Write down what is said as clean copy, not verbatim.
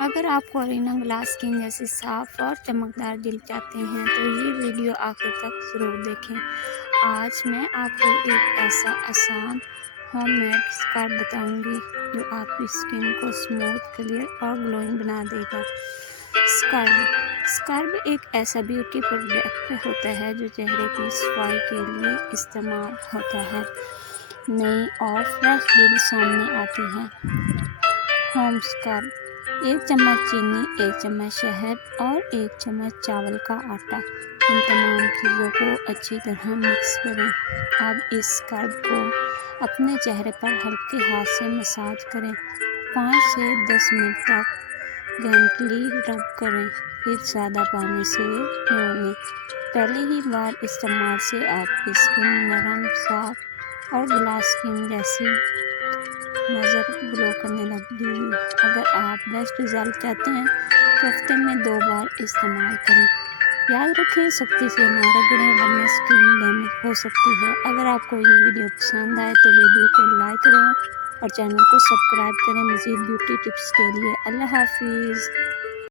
اگر آپ Korina glass skin جیسی صاف اور چمکدار جلد چاہتے ہیں تو یہ ویڈیو آخر تک ضرور دیکھیں۔ آج میں آپ کو ایک ایسا آسان ہوم میڈ اسکرب بتاؤں گی جو آپ کی اسکن کو اسموتھ، کلیئر اور گلوئنگ بنا دے گا۔ اسکرب ایک ایسا بیوٹی پروڈکٹ ہوتا ہے جو چہرے کی صفائی کے لیے استعمال ہوتا ہے۔ نئی اور فریش جلد سامنے آتی ہے۔ ہوم اسکرب: 1 چمچ چینی، 1 چمچ شہد اور 1 چمچ چاول کا آٹا۔ ان تمام چیزوں کو اچھی طرح مکس کریں۔ اب اس اسکرب کو اپنے چہرے پر ہلکے ہاتھ سے مساج کریں۔ 5 سے 10 منٹ تک گینٹلی رب کریں، پھر سادہ پانی سے دھو لیں۔ پہلی ہی بار استعمال سے آپ کی اسکن نرم، صاف اور گلاس اسکن جیسی نظر گلو کرنے لگے گی۔ اگر آپ بیسٹ رزلٹ چاہتے ہیں تو ہفتے میں 2 بار استعمال کریں۔ یاد رکھیں، سختی سے نہ رگڑیں ورنہ اسکن ڈیمیج ہو سکتی ہے۔ اگر آپ کو یہ ویڈیو پسند آئے تو ویڈیو کو لائک کریں اور چینل کو سبسکرائب کریں مزید بیوٹی ٹپس کے لیے۔ اللہ حافظ۔